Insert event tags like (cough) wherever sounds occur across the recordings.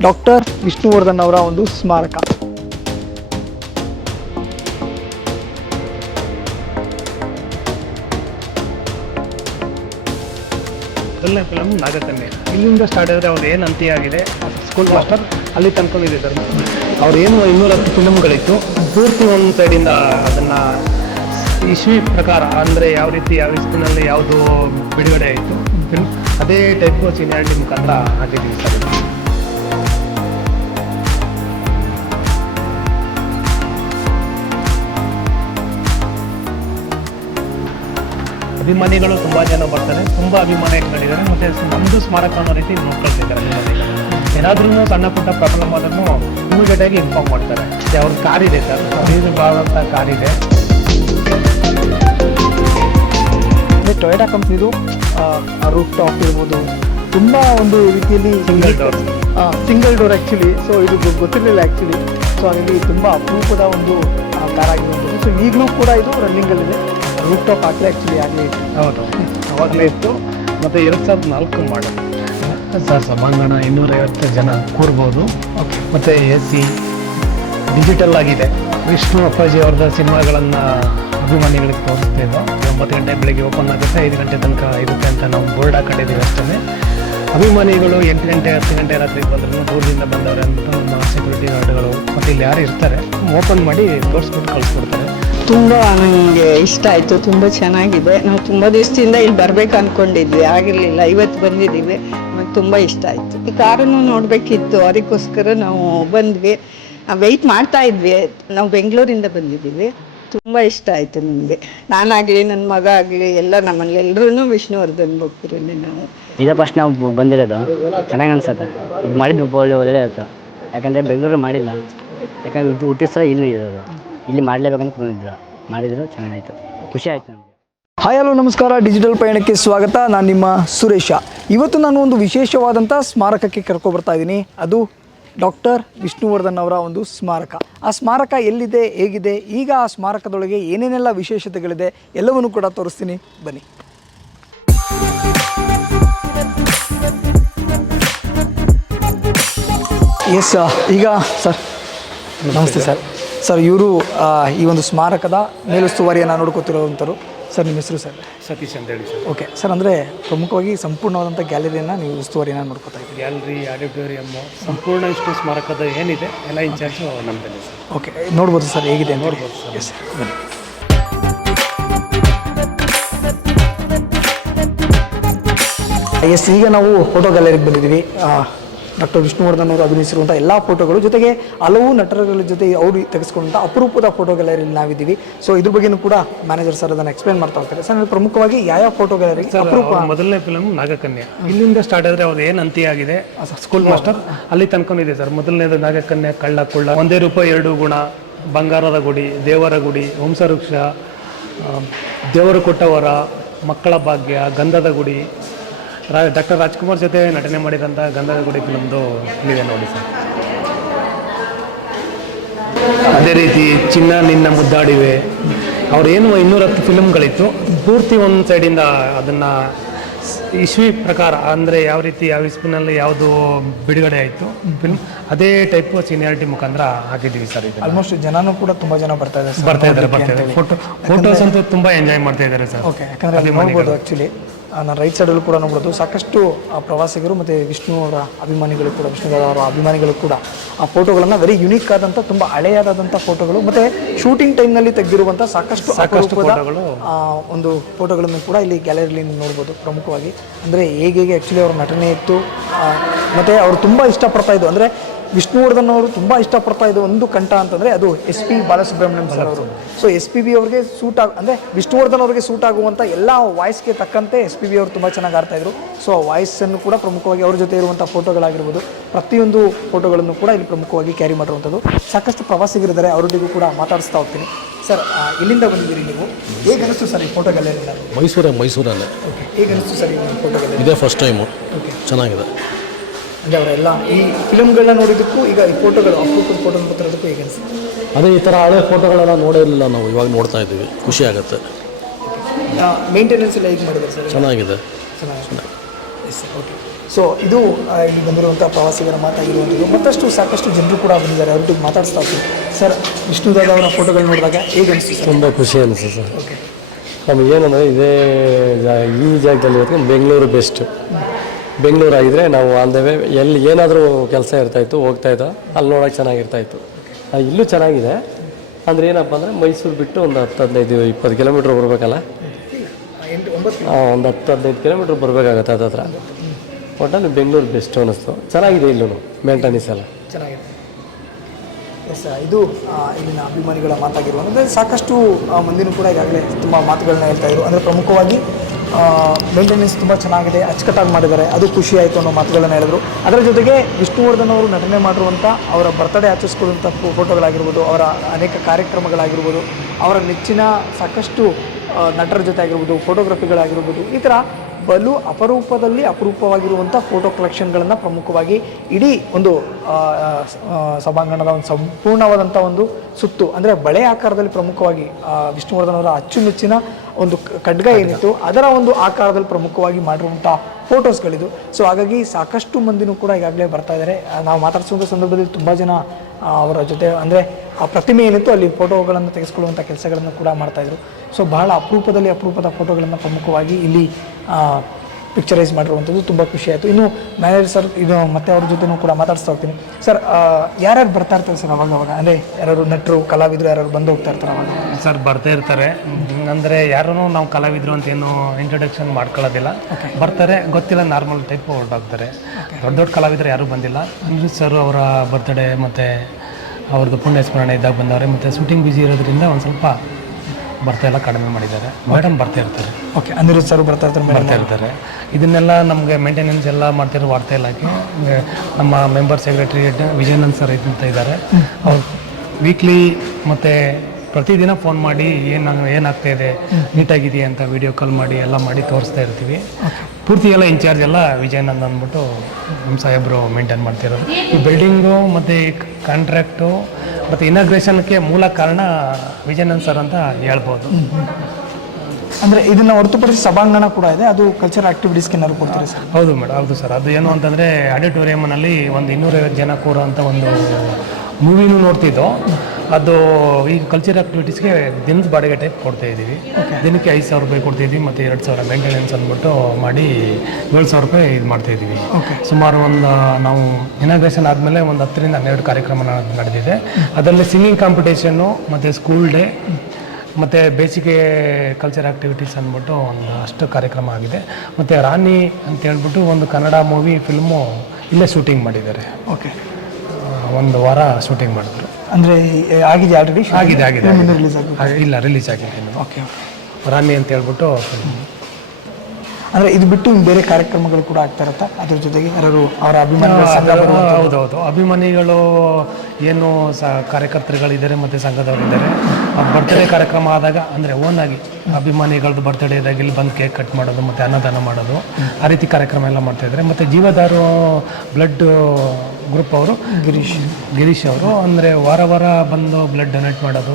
Doctor Vishnuvardhan ಅವರ ಒಂದು ಸ್ಮಾರಕ. ಮೊದಲನೇ ಫಿಲಮ್ ನಾಗಕನ್ಯೆ ಇಲ್ಲಿಂದ ಸ್ಟಾರ್ಟ್ ಆದರೆ ಅವ್ರು ಏನು ಅಂತ್ಯ ಆಗಿದೆ ಸ್ಕೂಲ್ ಮಾಸ್ಟರ್ ಅಲ್ಲಿ ತಂದ್ಕೊಂಡಿದೆ ಸರ್ ಅವ್ರು ಏನು ಇನ್ನೂರ ಹತ್ತು ಫಿಲಮ್ಗಳಿತ್ತು ಪೂರ್ತಿ ಒಂದು ಸೈಡಿಂದ ಅದನ್ನು ಇಶ್ವಿ ಪ್ರಕಾರ ಅಂದರೆ ಯಾವ ರೀತಿ, ಯಾವ ಇಸ್ಪಿನಲ್ಲಿ ಯಾವುದು ಬಿಡುಗಡೆ ಆಯಿತು ಫಿಲ್ಮ್ ಅದೇ ಟೈಪ್ ಸೀನಿಯಾರಿಟಿ ಮುಖಾಂತರ ಹಾಕಿದ್ದೀವಿ ಸರ್ ಅಭಿಮಾನಿಗಳು ತುಂಬ ಜನ ಬರ್ತಾರೆ ತುಂಬ ಅಭಿಮಾನಿಗಳಿದ್ದಾರೆ. ಮತ್ತು ನಮ್ಮದು ಸ್ಮಾರಕ ಅನ್ನೋ ರೀತಿ ನೋಡ್ಕೊಳ್ತಿದ್ದಾರೆ ಏನಾದ್ರೂ ಸಣ್ಣ ಪುಟ್ಟ ಪ್ರಾಬ್ಲಮ್ ಅದನ್ನು ಇಮಿಡಿಯೇಟ್ ಆಗಿ ಇನ್ಫಾರ್ಮ್ ಮಾಡ್ತಾರೆ. ಅವ್ರ ಕಾರ್ ಇದೆ ಸರ್. ಭಾಗವಂತ ಕಾರ್ ಇದೆ. ಟೊಯೋಟಾ ಕಂಪ್ನಿದು ರೂಫ್ ಟಾಪ್ ಇರ್ಬೋದು. ತುಂಬ ಒಂದು ರೀತಿಯಲ್ಲಿ single door single door actually so ಇದು ಗೊತ್ತಿರಲಿಲ್ಲ ಆ್ಯಕ್ಚುಲಿ ಸೊ ಅಲ್ಲಿ ತುಂಬ ಅಪರೂಪದ ಒಂದು ಕಾರ್ ಆಗಿರ್ಬೋದು ಸೊ ಈಗಲೂ ಕೂಡ ಇದು ರನ್ನಿಂಗಲ್ಲಿದೆ ರೂಫ್ ಟಾಪ್ ಆಗಲೇ ಆ್ಯಕ್ಚುಲಿ ಆಗಲಿ ಹೌದು. ಅವಾಗಲೇ ಇತ್ತು. ಮತ್ತು ಎರಡು ಸಾವಿರದ ನಾಲ್ಕು ಮಾಡಲ್ ಸರ್ ಸಭಾಂಗಣ ಇನ್ನೂರೈವತ್ತು ಜನ ಕೂರ್ಬೋದು. ಮತ್ತು ಎ ಸಿ ಡಿಜಿಟಲ್ ಆಗಿದೆ. ವಿಷ್ಣು ಅಪ್ಪಾಜಿ ಅವ್ರದ್ದು ಸಿನಿಮಾಗಳನ್ನು ಅಭಿಮಾನಿಗಳಿಗೆ ತೋರಿಸ್ತೇವೆ ಒಂಬತ್ತು ಗಂಟೆ ಬೆಳಿಗ್ಗೆ ಓಪನ್ ಆಗುತ್ತೆ ಐದು ಗಂಟೆ ತನಕ ಇರುತ್ತೆ ಅಂತ ನಾವು ಬೋರ್ಡ್ ಹಾಕೊಂಡಿದ್ದೀವಿ ಅಷ್ಟೇ ಅಭಿಮಾನಿಗಳು ಎಂಟು ಗಂಟೆ ಹತ್ತು ಗಂಟೆ ರಾತ್ರಿ ಬಂದ್ರು ದೂರದಿಂದ ಬಂದವರೆ ಅಂತ ನಮ್ಮ ಸೆಕ್ಯೂರಿಟಿ ಗಾರ್ಡ್ಗಳು ಮತ್ತು ಇಲ್ಲಿ ಯಾರು ಇರ್ತಾರೆ ಓಪನ್ ಮಾಡಿ ತೋರಿಸ್ಬಿಟ್ಟು ಕಳಿಸ್ಕೊಡ್ತಾರೆ. ತುಂಬ ನನಗೆ ಇಷ್ಟ ಆಯಿತು, ತುಂಬ ಚೆನ್ನಾಗಿದೆ. ನಾವು ತುಂಬ ದಿವಸದಿಂದ ಇಲ್ಲಿ ಬರ್ಬೇಕು ಅಂದ್ಕೊಂಡಿದ್ವಿ ಆಗಿರಲಿಲ್ಲ, ಇವತ್ತು ಬಂದಿದ್ದೀವಿ, ನಮಗೆ ತುಂಬ ಇಷ್ಟ ಆಯಿತು. ಈ ಕಾರನ್ನು ನೋಡಬೇಕಿತ್ತು, ಅದಕ್ಕೋಸ್ಕರ ನಾವು ಬಂದ್ವಿ. ವೆಯ್ಟ್ ಮಾಡ್ತಾ ಇದ್ವಿ. ನಾವು ಬೆಂಗಳೂರಿಂದ ಬಂದಿದ್ದೀವಿ. ತುಂಬ ಇಷ್ಟ ಆಯಿತು ನನಗೆ ನಾನಾಗಲಿ ನನ್ನ ಮಗ ಆಗಲಿ, ಎಲ್ಲ ನಮ್ಮಲ್ಲಿ ಎಲ್ಲರೂ ವಿಷ್ಣುವರ್ಧನ್ ಹೋಗ್ತಿರಲಿ ನಾವು. ಇದೇ ಫಸ್ಟ್ ನಾವು ಬಂದಿರೋದು. ಚೆನ್ನಾಗಿ ಅನ್ಸುತ್ತೆ. ಇದು ಮಾಡಿದ್ದು ಒಳ್ಳೆ ಒಳ್ಳೆ ಆಯ್ತು ಯಾಕಂದರೆ ಬೆಂಗಳೂರು ಮಾಡಿಲ್ಲ. ಯಾಕಂದ್ರೆ ಹುಟ್ಟಿಸ ಇಲ್ಲಿ ಇರೋದು. ಇಲ್ಲಿ ಮಾಡಲೇಬೇಕಂತ ಬಂದಿದ್ದರು ಮಾಡಿದ್ರು ಚೆನ್ನಾಗಾಯ್ತು. ಖುಷಿ ಆಯ್ತು ನಮಗೆ. ಹಾಯ್ ಹಲೋ ನಮಸ್ಕಾರ. ಡಿಜಿಟಲ್ ಪಯಣಕ್ಕೆ ಸ್ವಾಗತ. ನಾನು ನಿಮ್ಮ ಸುರೇಶ. ಇವತ್ತು ನಾನು ಒಂದು ವಿಶೇಷವಾದಂಥ ಸ್ಮಾರಕಕ್ಕೆ ಕರ್ಕೊಬರ್ತಾ ಇದ್ದೀನಿ. ಅದು ಡಾಕ್ಟರ್ ವಿಷ್ಣುವರ್ಧನ್ ಅವರ ಒಂದು ಸ್ಮಾರಕ. ಆ ಸ್ಮಾರಕ ಎಲ್ಲಿದೆ, ಹೇಗಿದೆ, ಈಗ ಆ ಸ್ಮಾರಕದೊಳಗೆ ಏನೇನೆಲ್ಲ ವಿಶೇಷತೆಗಳಿದೆ, ಎಲ್ಲವನ್ನು ಕೂಡ ತೋರಿಸ್ತೀನಿ. ಬನ್ನಿ. ಎಸ್ ಈಗ ಸರ್ ನಮಸ್ತೆ ಸರ್ ಸರ್ ಇವರು ಈ ಒಂದು ಸ್ಮಾರಕದ ಮೇಲುಸ್ತುವಾರಿಯನ್ನು ನೋಡ್ಕೋತಿರೋವಂಥವ್ರು ಸರ್ ನಿಮ್ಮ ಹೆಸರು ಸರ್? ಸತೀಶ್ ಅಂತ ಹೇಳಿ ಸರ್. ಓಕೆ. ಸರ್ ಅಂದರೆ ಪ್ರಮುಖವಾಗಿ ಸಂಪೂರ್ಣವಾದಂಥ ಗ್ಯಾಲರಿಯನ್ನು ನೀವು ಉಸ್ತುವಾರಿಯನ್ನು ನೋಡ್ಕೋತಾ ಇದ್ದೀವಿ ಗ್ಯಾಲರಿ ಆಡಿಟೋರಿಯಮ್ಮು ಸಂಪೂರ್ಣ ವಿಷ್ಣು ಸ್ಮಾರಕದ ಏನಿದೆ ಎಲ್ಲ ಇನ್ಚಾರ್ಜು ನಮ್ಮದಲ್ಲಿ ಸರ್. ಓಕೆ. ನೋಡ್ಬೋದು ಸರ್ ಹೇಗಿದೆ ನೋಡ್ಬೋದು ಸರ್. ಎಸ್ ಬನ್ನಿ. ಎಸ್ ಈಗ ನಾವು ಫೋಟೋ ಗ್ಯಾಲರಿಗೆ ಬಂದಿದ್ದೀವಿ. ಡಾಕ್ಟರ್ ವಿಷ್ಣುವರ್ಧನ್ ಅವರು ಅಭಿನಯಿಸಿರುವಂಥ ಎಲ್ಲ ಫೋಟೋಗಳು ಜೊತೆಗೆ ಹಲವು ನಟರುಗಳ ಜೊತೆ ಅವರು ತೆಗೆಸ್ಕೊಂಡಂಥ ಅಪರೂಪದ ಫೋಟೋ ಗ್ಯಾಲರಿಯಲ್ಲಿ ನಾವಿದ್ದೀವಿ. ಸೊ ಇದ್ರ ಬಗ್ಗೆನೂ ಕೂಡ ಮ್ಯಾನೇಜರ್ ಸರ್ ಅದನ್ನು ಎಕ್ಸ್ಪ್ಲೇನ್ ಮಾಡ್ತಾ ಹೋಗ್ತಾರೆ. ಸರ್ ಪ್ರಮುಖವಾಗಿ ಯಾವ ಫೋಟೋ ಗ್ಯಾಲರಿ ಸರ್ ಅಪರೂಪ ಮೊದಲನೇ ಫಿಲಮ್ ನಾಗಕನ್ಯ. ಇಲ್ಲಿಂದ ಸ್ಟಾರ್ಟ್ ಆದರೆ ಅವ್ರು ಏನು ಅಂತ್ಯ ಆಗಿದೆ? ಸ್ಕೂಲ್ ಮಾಸ್ಟರ್ ಅಲ್ಲಿ ತನ್ಕೊಂಡಿದೆ ಸರ್ ಮೊದಲನೇದು ನಾಗಕನ್ಯ ಕಳ್ಳ ಕೊಳ್ಳ. ಒಂದೇ ರೂಪಾಯಿ ಎರಡು ಗುಣ. ಬಂಗಾರದ ಗುಡಿ ದೇವರ ಗುಡಿ ವಂಶವೃಕ್ಷ ಆ, ದೇವರು ಕೊಟ್ಟವರ ಮಕ್ಕಳ ಭಾಗ್ಯ ಗಂಧದ ಗುಡಿ. ರಾ ಡಾಕ್ಟರ್ ರಾಜ್ಕುಮಾರ್ ಜೊತೆ ನಟನೆ ಮಾಡಿದಂಥ ಗಂಧದ ಗುಡಿ ಫಿಲಮ್ದು ನೀವೇ ನೋಡಿ ಸರ್. ಅದೇ ರೀತಿ ಚಿನ್ನ ನಿನ್ನ ಮುದ್ದಾಡಿವೆ. ಅವ್ರೇನು ಇನ್ನೂರ ಹತ್ತು ಫಿಲಮ್ಗಳಿತ್ತು. ಪೂರ್ತಿ ಒಂದು ಸೈಡಿಂದ ಅದನ್ನು ಇಶ್ವಿ ಪ್ರಕಾರ ಅಂದರೆ ಯಾವ ರೀತಿ ಯಾವ ಇಸ್ಪಿನಲ್ಲಿ ಯಾವುದು ಬಿಡುಗಡೆ ಆಯಿತು. ಫಿಲ್ಮ್ ಅದೇ ಟೈಪ್ ಸೀನಿಯಾರಿಟಿ ಮುಖಾಂತರ ಹಾಕಿದ್ದೀವಿ ಸರ್ ಇದು ಆಲ್ಮೋಸ್ಟ್ ಜನನೂ ಕೂಡ ತುಂಬ ಜನ ಬರ್ತಾ ಇದ್ದಾರೆ ಸರ್. ಬರ್ತಾ ಇದ್ದಾರೆ ಬರ್ತಾ ಇದ್ದಾರೆ. ಫೋಟೋ ಫೋಟೋಸ್ ಅಂತೂ ತುಂಬ ಎಂಜಾಯ್ ಮಾಡ್ತಾ ಇದ್ದಾರೆ ಸರ್. ಓಕೆ ಯಾಕಂದರೆ ನೋಡ್ಬೋದು ಆ್ಯಕ್ಚುಲಿ ನಾನು ರೈಟ್ ಸೈಡಲ್ಲೂ ಕೂಡ ನೋಡ್ಬೋದು. ಸಾಕಷ್ಟು ಆ ಪ್ರವಾಸಿಗರು ಮತ್ತು ವಿಷ್ಣು ಅವರ ಅಭಿಮಾನಿಗಳು ಕೂಡ ವಿಷ್ಣು ಅವರ ಅಭಿಮಾನಿಗಳು ಕೂಡ ಆ ಫೋಟೋಗಳನ್ನು ವೆರಿ ಯುನೀಕ್ ಆದಂಥ ತುಂಬ ಹಳೆಯಾದಂಥ ಫೋಟೋಗಳು ಮತ್ತು ಶೂಟಿಂಗ್ ಟೈಮ್ನಲ್ಲಿ ತೆಗೆದಿರುವಂಥ ಸಾಕಷ್ಟು ಸಾಕಷ್ಟು ಒಂದು ಫೋಟೋಗಳನ್ನು ಕೂಡ ಇಲ್ಲಿ ಗ್ಯಾಲರಿಲಿ ನೋಡ್ಬೋದು ಪ್ರಮುಖವಾಗಿ. ಅಂದರೆ ಹೇಗೆ ಹೇಗೆ ಆ್ಯಕ್ಚುಲಿ ಅವ್ರ ನಟನೆ ಇತ್ತು ಮತ್ತು ಅವರು ತುಂಬ ಇಷ್ಟಪಡ್ತಾ ಇದ್ದು ಅಂದರೆ ವಿಷ್ಣುವರ್ಧನ್ ಅವರು ತುಂಬ ಇಷ್ಟಪಡ್ತಾ ಇದ್ದ ಒಂದು ಕಂಠ ಅಂತಂದರೆ ಅದು ಎಸ್ ಪಿ ಬಾಲಸುಬ್ರಹ್ಮಣ್ಯಂ ಸರ್ ಅವರು. ಸೊ ಎಸ್ ಪಿ ಬಿ ಅವ್ರಿಗೆ ಸೂಟ್ ಆಗ ಅಂದರೆ ವಿಷ್ಣುವರ್ಧನ್ ಅವರಿಗೆ ಸೂಟ್ ಆಗುವಂಥ ಎಲ್ಲ ವಾಯ್ಸ್ಗೆ ತಕ್ಕಂತೆ ಎಸ್ ಪಿ ಬಿ ಅವರು ತುಂಬ ಚೆನ್ನಾಗಿ ಆಡ್ತಾ ಇದ್ರು. ಸೊ ಆ ವಾಯ್ಸನ್ನು ಕೂಡ ಪ್ರಮುಖವಾಗಿ ಅವ್ರ ಜೊತೆ ಇರುವಂಥ ಫೋಟೋಗಳಾಗಿರ್ಬೋದು ಪ್ರತಿಯೊಂದು ಫೋಟೋಗಳನ್ನು ಕೂಡ ಇಲ್ಲಿ ಪ್ರಮುಖವಾಗಿ ಕ್ಯಾರಿ ಮಾಡಿರುವಂಥದ್ದು. ಸಾಕಷ್ಟು ಪ್ರವಾಸಿಗರಿದ್ದಾರೆ ಅವರೊಟ್ಟಿಗೂ ಕೂಡ ಮಾತಾಡಿಸ್ತಾ ಹೋಗ್ತೀನಿ. ಸರ್ ಇಲ್ಲಿಂದ ಬಂದಿದ್ದೀರಿ ನೀವು? ಹೇಗೆ ಅನಿಸ್ತು ಸರ್ ಈ ಫೋಟೋ ಗ್ಯಾಲರಿ ಮೈಸೂರೇ ಮೈಸೂರಲ್ಲೇ. ಹೇಗೆ ಅನಿಸ್ತು ಸರ್ ಈ ಫೋಟೋ ಗ್ಯಾಲರಿ ಇದೇ ಫಸ್ಟ್ ಟೈಮು ಓಕೆ ಚೆನ್ನಾಗಿದೆ. ಅಂದರೆ ಅವರೆಲ್ಲ ಈ ಫಿಲಮ್ಗಳನ್ನ ನೋಡಿದ್ದಕ್ಕೂ ಈಗ ಈ ಫೋಟೋಗಳು ಆ ಫೋಟೋ ನೋಡ್ತಿರೋದಕ್ಕೂ ಈಗ ಅನಿಸುತ್ತೆ. ಅದೇ ಈ ಥರ ಹಳೆ ಫೋಟೋಗಳೆಲ್ಲ ನೋಡೇ ಇಲ್ಲ ನಾವು ಇವಾಗ ನೋಡ್ತಾ ಇದ್ದೀವಿ. ಖುಷಿ ಆಗುತ್ತೆ. ಮೇಂಟೆನೆನ್ಸ್ ಎಲ್ಲ ಹೇಗೆ ಮಾಡಿದೆ ಸರ್? ಚೆನ್ನಾಗಿದೆ. ಚೆನ್ನಾಗಿ ಎಸ್ ಓಕೆ ಸೊ ಇದು ಇಲ್ಲಿ ಬಂದಿರುವಂಥ ಪ್ರವಾಸಿಗರ ಮಾತಾಗಿರುವಂಥದ್ದು ಮತ್ತಷ್ಟು ಸಾಕಷ್ಟು ಜನರು ಕೂಡ ಬಂದಿದ್ದಾರೆ ಅವ್ರೊಟ್ಟಿಗೆ ಮಾತಾಡಿಸ್ತಾ ಇದ್ದೀವಿ ಸರ್ ವಿಷ್ಣುದಾದ ಅವರ ಫೋಟೋಗಳು ನೋಡಿದಾಗ ಹೇಗೆ ಅನಿಸ್ತು ತುಂಬ ಖುಷಿ ಅನಿಸ್ತು ಸರ್. ಓಕೆ ನಮಗೇನಂದರೆ ಇದೇ ಜಾ- ಈ ಜಾಗದಲ್ಲಿ ಬೆಂಗಳೂರು ಬೆಸ್ಟು ಬೆಂಗಳೂರು ಆಗಿದ್ರೆ ನಾವು ಆನ್ ದ ವೇ ಎಲ್ಲಿ ಏನಾದರೂ ಕೆಲಸ ಇರ್ತಾಯಿತ್ತು ಹೋಗ್ತಾಯಿದ್ದೋ ಅಲ್ಲಿ ನೋಡೋಕೆ ಚೆನ್ನಾಗಿರ್ತಾಯಿತ್ತು. ಇಲ್ಲೂ ಚೆನ್ನಾಗಿದೆ. ಅಂದರೆ ಏನಪ್ಪ ಅಂದರೆ ಮೈಸೂರು ಬಿಟ್ಟು ಒಂದು ಹತ್ತು ಹದಿನೈದು ಇಪ್ಪತ್ತು ಕಿಲೋಮೀಟ್ರ್ ಬರಬೇಕಲ್ಲ? ಒಂದು ಹತ್ತು ಹದಿನೈದು ಕಿಲೋಮೀಟ್ರ್ ಬರಬೇಕಾಗತ್ತೆ ಹತ್ರ. ಒಟ್ಟಲ್ಲಿ ಬೆಂಗಳೂರು ಬೆಸ್ಟ್ ಅನ್ನಿಸ್ತು. ಚೆನ್ನಾಗಿದೆ ಇಲ್ಲೂ. ಮೇಂಟೆನೆನ್ಸ್ ಎಲ್ಲ. ಚೆನ್ನಾಗಿದೆ ಎಸ್ ಇದು ಇಲ್ಲಿನ ಅಭಿಮಾನಿಗಳ ಮಾತಾಗಿರುವ ಸಾಕಷ್ಟು ಆ, ಮಂದಿನೂ ಕೂಡ ಈಗಾಗಲೇ ತುಂಬ ಮಾತುಗಳನ್ನ ಹೇಳ್ತಾ ಇದ್ರು. ಅಂದರೆ ಪ್ರಮುಖವಾಗಿ ಮೇಂಟೆನೆನ್ಸ್ ತುಂಬ ಚೆನ್ನಾಗಿದೆ, ಅಚ್ಚುಕಟ್ಟಾಗಿ ಮಾಡಿದ್ದಾರೆ. ಅದು ಖುಷಿ ಆಯಿತು ಅನ್ನೋ ಮಾತುಗಳನ್ನು ಹೇಳಿದರು. ಅದರ ಜೊತೆಗೆ ವಿಷ್ಣುವರ್ಧನ್ ಅವರು ನಟನೆ ಮಾಡಿರುವಂಥ ಅವರ ಬರ್ತಡೇ ಆಚರಿಸ್ಕೊಳ್ಳುವಂಥ ಫೋಟೋಗಳಾಗಿರ್ಬೋದು ಅವರ ಅನೇಕ ಕಾರ್ಯಕ್ರಮಗಳಾಗಿರ್ಬೋದು, ಅವರ ನೆಚ್ಚಿನ ಸಾಕಷ್ಟು ನಟರ ಜೊತೆ ಆಗಿರ್ಬೋದು ಫೋಟೋಗ್ರಫಿಗಳಾಗಿರ್ಬೋದು ಈ ಥರ ಬಲು ಅಪರೂಪದಲ್ಲಿ ಅಪರೂಪವಾಗಿರುವಂಥ ಫೋಟೋ ಕಲೆಕ್ಷನ್ಗಳನ್ನು ಪ್ರಮುಖವಾಗಿ ಇಡೀ ಒಂದು ಸಭಾಂಗಣದ ಒಂದು ಸಂಪೂರ್ಣವಾದಂಥ ಒಂದು ಸುತ್ತು, ಅಂದರೆ ಬಳೆ ಆಕಾರದಲ್ಲಿ ಪ್ರಮುಖವಾಗಿ ವಿಷ್ಣುವರ್ಧನ್ ಅವರ ಅಚ್ಚುಮೆಚ್ಚಿನ ಒಂದು ಖಡ್ಗ ಏನಿತ್ತು ಅದರ ಒಂದು ಆಕಾರದಲ್ಲಿ ಪ್ರಮುಖವಾಗಿ ಮಾಡಿರುವಂಥ ಫೋಟೋಸ್ಗಳಿದು ಸೊ ಹಾಗಾಗಿ ಸಾಕಷ್ಟು ಮಂದಿನೂ ಕೂಡ ಈಗಾಗಲೇ ಬರ್ತಾ ಇದ್ದಾರೆ ನಾವು ಮಾತಾಡಿಸುವಂಥ ಸಂದರ್ಭದಲ್ಲಿ ತುಂಬ ಜನ ಅವರ ಜೊತೆ ಅಂದರೆ ಆ ಪ್ರತಿಮೆ ಏನಿತ್ತು ಅಲ್ಲಿ ಫೋಟೋಗಳನ್ನು ತೆಗೆಸ್ಕೊಳ್ಳುವಂಥ ಕೆಲಸಗಳನ್ನು ಕೂಡ ಮಾಡ್ತಾಯಿದ್ರು ಸೊ ಬಹಳ ಅಪರೂಪದಲ್ಲಿ ಅಪರೂಪದ ಫೋಟೋಗಳನ್ನು ಪ್ರಮುಖವಾಗಿ ಇಲ್ಲಿ ಪಿಕ್ಚರೈಸ್ ಮಾಡಿರುವಂಥದ್ದು ತುಂಬ ಖುಷಿ ಆಯಿತು. ಇನ್ನು ಮ್ಯಾನೇಜರ್ ಸರ್ ಇದು ಮತ್ತೆ ಅವ್ರ ಜೊತೆನೂ ಕೂಡ ಮಾತಾಡಿಸ್ತಾ ಹೋಗ್ತೀನಿ. ಸರ್ ಯಾರ್ಯಾರು ಬರ್ತಾ ಇರ್ತಾರೆ ಸರ್ ಅವಾಗ ಅವಾಗ? ಅಂದರೆ ಯಾರು ನಟರು ಕಲಾವಿದರು ಯಾರು ಬಂದು ಹೋಗ್ತಾ ಇರ್ತಾರೆ ಅವಾಗ? ಸರ್ ಬರ್ತಾ ಇರ್ತಾರೆ. ಅಂದರೆ ಯಾರೂ ನಾವು ಕಲಾವಿದರು ಅಂತ ಏನು ಇಂಟ್ರೊಡಕ್ಷನ್ ಮಾಡ್ಕೊಳ್ಳೋದಿಲ್ಲ. ಬರ್ತಾರೆ ಗೊತ್ತಿಲ್ಲ ನಾರ್ಮಲ್ ಟೈಪ್ ಹೊರಟೋಗ್ತಾರೆ ದೊಡ್ಡ ದೊಡ್ಡ ಕಲಾವಿದರು ಯಾರೂ ಬಂದಿಲ್ಲ. ಅಂದರೆ ಸರ್ ಅವರ ಬರ್ತ್ಡೇ ಮತ್ತು ಅವ್ರದ್ದು ಪುಣ್ಯ ಸ್ಮರಣೆ ಇದ್ದಾಗ ಬಂದವ್ರೆ. ಮತ್ತು ಶೂಟಿಂಗ್ ಬ್ಯುಸಿ ಇರೋದ್ರಿಂದ ಒಂದು ಸ್ವಲ್ಪ ಬರ್ತಾ ಇಲ್ಲ ಕಡಿಮೆ ಮಾಡಿದ್ದಾರೆ. ಮೇಡಮ್ ಬರ್ತಾ ಇರ್ತಾರೆ. ಓಕೆ ಅನಿರುದ್ ಸರ್ ಬರ್ತಾ ಇರ್ತಾರೆ ಬರ್ತಾ ಇರ್ತಾರೆ. ಇದನ್ನೆಲ್ಲ ನಮಗೆ ಮೇಂಟೆನೆನ್ಸ್ ಎಲ್ಲ ಮಾಡ್ತಿರೋ ವಾರ್ತಾ ಇಲಾಖೆ ನಮ್ಮ ಮೆಂಬರ್ ಸೆಕ್ರೆಟರಿ ವಿಜಯನಂದ್ ಸರ್ ಇದ್ದಂತ ಇದ್ದಾರೆ. ಅವ್ರು ವೀಕ್ಲಿ ಮತ್ತು ಪ್ರತಿದಿನ ಫೋನ್ ಮಾಡಿ ಏನು ಏನಾಗ್ತಾ ಇದೆ ನೀಟಾಗಿದೆಯಾ ಅಂತ ವಿಡಿಯೋ ಕಾಲ್ ಮಾಡಿ ಎಲ್ಲ ಮಾಡಿ ತೋರಿಸ್ತಾ ಇರ್ತೀವಿ. ಪೂರ್ತಿ ಎಲ್ಲ ಇನ್ಚಾರ್ಜ್ ಎಲ್ಲ ವಿಜಯನಂದ್ ಅಂದ್ಬಿಟ್ಟು ನಮ್ಮ ಸಾಹೇಬರು ಮೇಂಟೈನ್ ಮಾಡ್ತಿರೋದು. ಈ ಬಿಲ್ಡಿಂಗು ಮತ್ತು ಕಾಂಟ್ರಾಕ್ಟು ಮತ್ತು ಇನಾಗ್ರೇಷನ್ಗೆ ಮೂಲ ಕಾರಣ ವಿಜಯನಂದ್ ಸರ್ ಅಂತ ಹೇಳ್ಬೋದು. ಅಂದರೆ ಇದನ್ನು ಹೊರತುಪಡಿಸಿ ಸಭಾಂಗಣ ಕೂಡ ಇದೆ ಅದು ಕಲ್ಚರಲ್ ಆಕ್ಟಿವಿಟೀಸ್ಗೆ ಏನಾದ್ರು ಕೊಡ್ತೀರಿ ಸರ್ ಹೌದು ಮೇಡಮ್ ಹೌದು ಸರ್ ಅದು ಏನು ಅಂತಂದರೆ ಆಡಿಟೋರಿಯಮ್ನಲ್ಲಿ ಒಂದು ಇನ್ನೂರೈವತ್ತು ಜನ ಕೂರೋಂಥ ಒಂದು ಮೂವಿನೂ ನೋಡ್ತಿದ್ದೋ ಅದು ಈಗ ಕಲ್ಚರ್ ಆಕ್ಟಿವಿಟೀಸ್ಗೆ ದಿನದ ಬಾಡಿಗೆ ಟೈಪ್ ಕೊಡ್ತಾ ಇದ್ದೀವಿ. ದಿನಕ್ಕೆ ಐದು ಸಾವಿರ ರೂಪಾಯಿ ಕೊಡ್ತಿದ್ವಿ ಮತ್ತು ಎರಡು ಸಾವಿರ ಮೇಂಟೆನೆನ್ಸ್ ಅಂದ್ಬಿಟ್ಟು ಮಾಡಿ ಏಳು ಸಾವಿರ ರೂಪಾಯಿ ಇದು ಮಾಡ್ತಾ ಇದ್ದೀವಿ. ಸುಮಾರು ಒಂದು ನಾವು ಇನಾಗ್ರೇಷನ್ ಆದಮೇಲೆ ಒಂದು ಹತ್ತರಿಂದ ಹನ್ನೆರಡು ಕಾರ್ಯಕ್ರಮ ನಡೆದಿದೆ. ಅದರಲ್ಲಿ ಸಿಂಗಿಂಗ್ ಕಾಂಪಿಟೇಷನ್ನು ಮತ್ತು ಸ್ಕೂಲ್ ಡೇ ಮತ್ತು ಬೇಸಿಗೆ ಕಲ್ಚರ್ ಆ್ಯಕ್ಟಿವಿಟೀಸ್ ಅಂದ್ಬಿಟ್ಟು ಒಂದು ಅಷ್ಟು ಕಾರ್ಯಕ್ರಮ ಆಗಿದೆ. ಮತ್ತು ರಾಣಿ ಅಂತ ಹೇಳ್ಬಿಟ್ಟು ಒಂದು ಕನ್ನಡ ಮೂವಿ ಫಿಲ್ಮು ಇಲ್ಲೇ ಶೂಟಿಂಗ್ ಮಾಡಿದ್ದಾರೆ. ಓಕೆ ಒಂದು ವಾರ ಶೂಟಿಂಗ್ ಮಾಡಿದ್ರು. ಅಂದರೆ ಆಗಿದೆ ಆಲ್ರೆಡಿ ಆಗಿದೆ ಆಗಿದೆ ರಿಲೀಸ್ ಆಗಿದೆ. ಇಲ್ಲ ರಿಲೀಸ್ ಆಗಿದೆ. ಓಕೆ ರಾಮಿ ಅಂತ ಹೇಳ್ಬಿಟ್ಟು ಅಂದರೆ ಇದು ಬಿಟ್ಟು ಬೇರೆ ಕಾರ್ಯಕ್ರಮಗಳು ಕೂಡ ಆಗ್ತಾ ಇರುತ್ತಾ ಅದ್ರ ಜೊತೆಗೆ ಯಾರು ಅವರ ಅಭಿಮಾನಿಗಳು? ಹೌದೌದು ಅಭಿಮಾನಿಗಳು ಏನು ಸ ಕಾರ್ಯಕರ್ತರುಗಳಿದ್ದಾರೆ ಮತ್ತು ಸಂಘದವರಿದ್ದಾರೆ ಬರ್ತ್ಡೇ ಕಾರ್ಯಕ್ರಮ ಆದಾಗ ಅಂದರೆ ಓನಾಗಿ ಅಭಿಮಾನಿಗಳದ್ದು ಬರ್ತ್ಡೇ ಇದ್ದಾಗ ಇಲ್ಲಿ ಬಂದು ಕೇಕ್ ಕಟ್ ಮಾಡೋದು ಮತ್ತು ಅನ್ನದಾನ ಮಾಡೋದು ಆ ರೀತಿ ಕಾರ್ಯಕ್ರಮ ಎಲ್ಲ ಮಾಡ್ತಾಯಿದ್ದಾರೆ ಮತ್ತು ಜೀವದಾರು ಬ್ಲಡ್ ಗ್ರೂಪ್ ಅವರು ಗಿರೀಶ್. ಗಿರೀಶ್ ಅವರು ಅಂದರೆ ವಾರ ವಾರ ಬಂದು ಬ್ಲಡ್ ಡೊನೇಟ್ ಮಾಡೋದು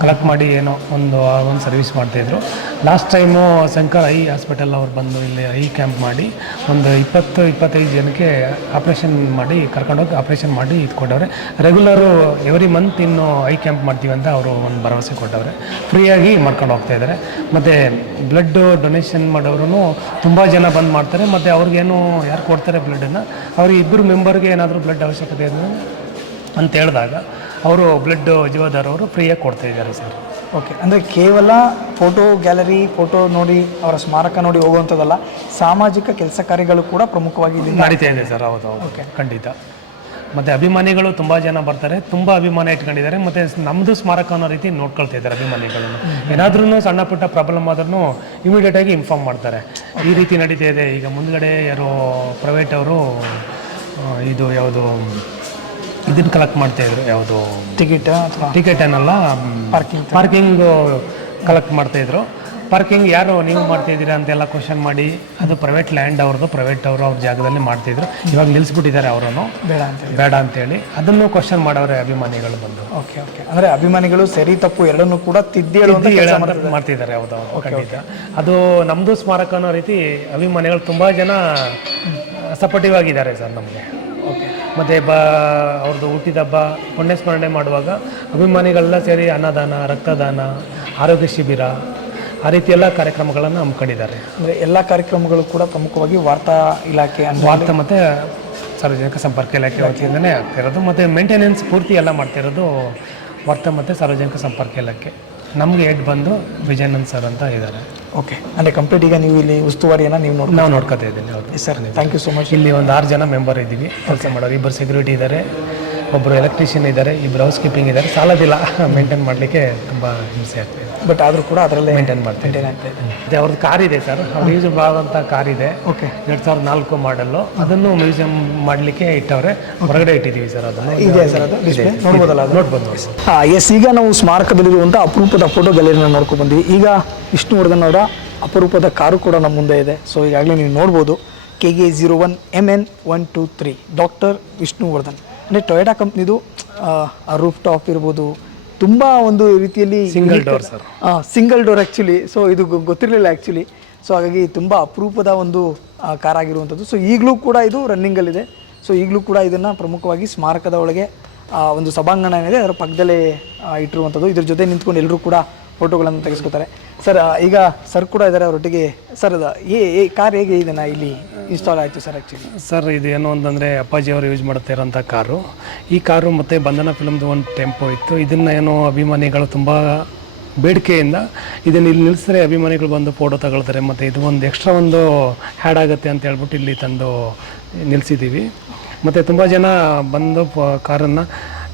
ಕಲೆಕ್ಟ್ ಮಾಡಿ ಏನೋ ಒಂದು ಒಂದು ಸರ್ವಿಸ್ ಮಾಡ್ತಾಯಿದ್ರು last time Shankar eye hospital ಅವ್ರು ಬಂದು ಇಲ್ಲಿ ಐ ಕ್ಯಾಂಪ್ ಮಾಡಿ ಒಂದು ಇಪ್ಪತ್ತು ಇಪ್ಪತ್ತೈದು ಜನಕ್ಕೆ ಆಪ್ರೇಷನ್ ಮಾಡಿ ಕರ್ಕೊಂಡೋಗಿ ಆಪ್ರೇಷನ್ ಮಾಡಿ ಇದು ಕೊಟ್ಟವ್ರೆ ರೆಗ್ಯುಲರು ಎವ್ರಿ ಮಂತ್ ಇನ್ನು ಐ ಕ್ಯಾಂಪ್ ಮಾಡ್ತೀವಿ ಅಂತ ಅವರು ಒಂದು ಭರವಸೆ ಕೊಟ್ಟವ್ರೆ. ಫ್ರೀಯಾಗಿ ಮಾಡ್ಕೊಂಡು ಹೋಗ್ತಾ ಇದ್ದಾರೆ. ಮತ್ತು ಬ್ಲಡ್ ಡೊನೇಷನ್ ಮಾಡೋರು ತುಂಬ ಜನ ಬಂದು ಮಾಡ್ತಾರೆ. ಮತ್ತು ಅವ್ರಿಗೇನು ಯಾರು ಕೊಡ್ತಾರೆ ಬ್ಲಡ್ಡನ್ನು ಅವ್ರಿಗೆ ಇಬ್ಬರು ಮೆಂಬರ್ಗೆ ಏನಾದರೂ ಬ್ಲಡ್ ಅವಶ್ಯಕತೆ ಇದೆ ಅಂತ ಹೇಳಿದಾಗ ಅವರು ಬ್ಲಡ್ ಜೀವಧಾರವರು ಅವರು ಫ್ರೀಯಾಗಿ ಕೊಡ್ತಾ ಇದ್ದಾರೆ ಸರ್. ಓಕೆ ಅಂದರೆ ಕೇವಲ ಫೋಟೋ ಗ್ಯಾಲರಿ ಫೋಟೋ ನೋಡಿ ಅವರ ಸ್ಮಾರಕ ನೋಡಿ ಹೋಗುವಂಥದ್ದಲ್ಲ ಸಾಮಾಜಿಕ ಕೆಲಸ ಕಾರ್ಯಗಳು ಕೂಡ ಪ್ರಮುಖವಾಗಿ ನಡೀತಾ ಇದೆ ಸರ್. ಹೌದು ಓಕೆ ಖಂಡಿತ. ಮತ್ತು ಅಭಿಮಾನಿಗಳು ತುಂಬ ಜನ ಬರ್ತಾರೆ ತುಂಬ ಅಭಿಮಾನ ಇಟ್ಕೊಂಡಿದ್ದಾರೆ ಮತ್ತು ನಮ್ಮದು ಸ್ಮಾರಕ ಅನ್ನೋ ರೀತಿ ನೋಡ್ಕೊಳ್ತಾ ಇದ್ದಾರೆ ಅಭಿಮಾನಿಗಳನ್ನು. ಏನಾದ್ರೂ ಸಣ್ಣ ಪುಟ್ಟ ಪ್ರಾಬ್ಲಮ್ ಆದ್ರೂ ಇಮಿಡಿಯೇಟಾಗಿ ಇನ್ಫಾರ್ಮ್ ಮಾಡ್ತಾರೆ. ಈ ರೀತಿ ನಡೀತಾ ಇದೆ. ಈಗ ಮುಂದ್ಗಡೆ ಯಾರೋ ಪ್ರೈವೇಟ್ ಅವರು ಇದು ಯಾವುದು ಇದನ್ನು ಕಲೆಕ್ಟ್ ಮಾಡ್ತಾ ಇದ್ರು ಯಾವುದು ಟಿಕೆಟ್ ಟಿಕೆಟ್ ಏನಲ್ಲ Parking. ಪಾರ್ಕಿಂಗ್ ಕಲೆಕ್ಟ್ ಮಾಡ್ತಾ ಇದ್ರು. ಪಾರ್ಕಿಂಗ್ ಯಾರು ನೀವು ಮಾಡ್ತಿದ್ದೀರಾ ಅಂತೆಲ್ಲ ಕ್ವಶನ್ ಮಾಡಿ ಅದು ಪ್ರೈವೇಟ್ ಲ್ಯಾಂಡ್ ಅವ್ರದ್ದು ಪ್ರೈವೇಟ್ ಅವರು ಅವ್ರ ಜಾಗದಲ್ಲಿ ಮಾಡ್ತಿದ್ರು. ಇವಾಗ ನಿಲ್ಲಿಸ್ಬಿಟ್ಟಿದ್ದಾರೆ ಅವರನ್ನು. ಬೇಡ ಅಂತ ಬೇಡ ಅಂತೇಳಿ. ಅದನ್ನು ಕ್ವಶನ್ ಮಾಡೋರೆ ಅಭಿಮಾನಿಗಳು ಬಂದು. ಓಕೆ ಓಕೆ ಅಂದರೆ ಅಭಿಮಾನಿಗಳು ಸರಿ ತಪ್ಪು ಎರಡನ್ನೂ ಕೂಡ ತಿದ್ದೇಳು ಹೇಳೋ ಅಂತ ಮಾಡ್ತಿದ್ದಾರೆ. ಹೌದು ಹೌದು, ಖಂಡಿತ. ಅದು ನಮ್ಮದು ಸ್ಮಾರಕ ಅನ್ನೋ ರೀತಿ ಅಭಿಮಾನಿಗಳು ತುಂಬ ಜನ ಸಪೋರ್ಟಿವ್ ಆಗಿದ್ದಾರೆ ಸರ್ ನಮಗೆ. ಮತ್ತು ಬ ಅವ್ರದ್ದು ಹುಟ್ಟಿದ ಹಬ್ಬ ಪುಣ್ಯಸ್ಮರಣೆ ಮಾಡುವಾಗ ಅಭಿಮಾನಿಗಳೆಲ್ಲ ಸೇರಿ ಅನ್ನದಾನ ರಕ್ತದಾನ ಆರೋಗ್ಯ ಶಿಬಿರ ಆ ರೀತಿ ಎಲ್ಲ ಕಾರ್ಯಕ್ರಮಗಳನ್ನು ಹಮ್ಮಿಕೊಂಡಿದ್ದಾರೆ ಅಂದರೆ ಎಲ್ಲ ಕಾರ್ಯಕ್ರಮಗಳು ಕೂಡ ಪ್ರಮುಖವಾಗಿ ವಾರ್ತಾ ಇಲಾಖೆ ವಾರ್ತಾ ಮತ್ತು ಸಾರ್ವಜನಿಕ ಸಂಪರ್ಕ ಇಲಾಖೆ ವತಿಯಿಂದನೇ ಆಗ್ತಿರೋದು ಮತ್ತು ಮೇಂಟೆನೆನ್ಸ್ ಪೂರ್ತಿ ಎಲ್ಲ ಮಾಡ್ತಿರೋದು ವಾರ್ತಾ ಮತ್ತು ಸಾರ್ವಜನಿಕ ಸಂಪರ್ಕ ಇಲಾಖೆ. ನಮಗೆ ಹೆಡ್ ಬಂದು ವಿಜಯನಂದ್ ಸರ್ ಅಂತ ಇದ್ದಾರೆ. ಓಕೆ ಅಂದರೆ ಕಂಪ್ಲೀಟ್ ಈಗ ನೀವು ಇಲ್ಲಿ ಉಸ್ತುವಾರಿಯನ್ನು ನೀವು ನೋಡಿ ನಾವು ನೋಡ್ಕೊತಾ ಇದ್ದೀನಿ. Sir thank you so much ಇಲ್ಲಿ ಒಂದು ಆರು ಜನ ಮೆಂಬರ್ ಇದ್ದೀವಿ. ಕೆಲಸ ಮಾಡೋರು. ಇಬ್ಬರು ಸೆಕ್ಯೂರಿಟಿ ಇದ್ದಾರೆ. ಒಬ್ಬರು ಎಲೆಕ್ಟ್ರಿಷಿಯನ್ ಇದ್ದಾರೆ ಇಬ್ಬರು ಹೌಸ್ ಕೀಪಿಂಗ್ ಇದ್ದಾರೆ. ಸಾಲದಿಲ್ಲ. ಮೇಂಟೈನ್ ಮಾಡಲಿಕ್ಕೆ ತುಂಬ ಹಿಂಸೆ ಆಗ್ತದೆ. ಬಟ್ ಆದರೂ ಕೂಡ ಅದರಲ್ಲೇ ಮೇಂಟೈನ್ ಮಾಡ್ತೀನಿ ಅದೇ ಅವ್ರದ್ದು ಕಾರ್ ಇದೆ ಸರ್. ಮ್ಯೂಸಿಯಂ ಯೂಸ್ ಆದಂಥ ಕಾರ್ ಇದೆ. ಓಕೆ ಎರಡು ಸಾವಿರದ ನಾಲ್ಕು ಮಾಡಲ್ಲು ಅದನ್ನು ಮ್ಯೂಸಿಯಂ ಮಾಡಲಿಕ್ಕೆ ಇಟ್ಟವ್ರೆ. ಹೊರಗಡೆ ಇಟ್ಟಿದ್ದೀವಿ ಸರ್ ಅದನ್ನು. ಇದೆ ಸರ್ ಅದು. ಡಿಸ್ಪ್ಲೇ ನೋಡ್ಬೋದಲ್ಲ ಅದು? ನೋಡ್ಬೋದು ನೋಡ್ಬೋದು. ಹಾಂ ಎಸ್ ಈಗ ನಾವು ಸ್ಮಾರಕದಲ್ಲಿರುವಂಥ ಅಪರೂಪದ ಫೋಟೋ ಗ್ಯಾಲರಿನ ನೋಡ್ಕೊಂಡು ಬಂದ್ವಿ. ಈಗ ವಿಷ್ಣುವರ್ಧನ್ ಅವರ ಅಪರೂಪದ ಕಾರು ಕೂಡ ನಮ್ಮ ಮುಂದೆ ಇದೆ. ಸೊ ಈಗಾಗಲೇ ನೀವು ನೋಡ್ಬೋದು. ಕೆ ಗೆ zero one M N one two three doctor Vishnuvardhan. ಅಂದರೆ ಟೊಯೋಟಾ ಕಂಪ್ನಿದು ರೂಫ್ ಟಾಪ್ ಇರ್ಬೋದು ತುಂಬ ಒಂದು ರೀತಿಯಲ್ಲಿ single door sir single door actually so ಇದು ಗೊತ್ತಿರಲಿಲ್ಲ ಆ್ಯಕ್ಚುಲಿ ಸೊ ಹಾಗಾಗಿ ತುಂಬ ಅಪರೂಪದ ಒಂದು ಕಾರ್ ಆಗಿರುವಂಥದ್ದು. ಸೊ ಈಗಲೂ ಕೂಡ ಇದು ರನ್ನಿಂಗಲ್ಲಿದೆ ಸೊ ಈಗಲೂ ಕೂಡ ಇದನ್ನು ಪ್ರಮುಖವಾಗಿ ಸ್ಮಾರಕದ ಒಳಗೆ ಒಂದು ಸಭಾಂಗಣ ಏನಿದೆ ಅದರ ಪಕ್ಕದಲ್ಲೇ ಇಟ್ಟಿರುವಂಥದ್ದು. ಇದ್ರ ಜೊತೆ ನಿಂತ್ಕೊಂಡು ಎಲ್ಲರೂ ಕೂಡ ಫೋಟೋಗಳನ್ನು ತೆಗೆಸ್ಕೊತಾರೆ. ಸರ್ ಈಗ ಸರ್ ಕೂಡ ಇದ್ದಾರೆ ಅವರೊಟ್ಟಿಗೆ. ಸರ್ ಏ ಏ ಕಾರ್ ಹೇಗೆ ಇದನ್ನು ಇಲ್ಲಿ ಇನ್ಸ್ಟಾಲ್ ಆಯಿತು ಸರ್ ಆ್ಯಕ್ಚುಲಿ ಸರ್ ಇದು ಏನು ಅಂತಂದರೆ ಅಪ್ಪಾಜಿ ಅವರು ಯೂಸ್ ಮಾಡ್ತಾ ಇರೋಂಥ ಕಾರು. ಈ ಕಾರು ಮತ್ತು ಬಂಧನ ಫಿಲಮ್ದು ಒಂದು ಟೆಂಪೋ ಇತ್ತು. ಇದನ್ನು ಏನೋ ಅಭಿಮಾನಿಗಳು ತುಂಬ ಬೇಡಿಕೆಯಿಂದ ಇದನ್ನು ಇಲ್ಲಿ ನಿಲ್ಲಿಸಿದ್ರೆ ಅಭಿಮಾನಿಗಳು ಬಂದು ಫೋಟೋ ತಗೊಳ್ತಾರೆ. ಮತ್ತು ಇದು ಒಂದು ಎಕ್ಸ್ಟ್ರಾ ಒಂದು ಹ್ಯಾಡ್ ಆಗುತ್ತೆ ಅಂತ ಹೇಳ್ಬಿಟ್ಟು ಇಲ್ಲಿ ತಂದು ನಿಲ್ಲಿಸಿದ್ದೀವಿ ಮತ್ತು ತುಂಬ ಜನ ಬಂದು ಕಾರನ್ನು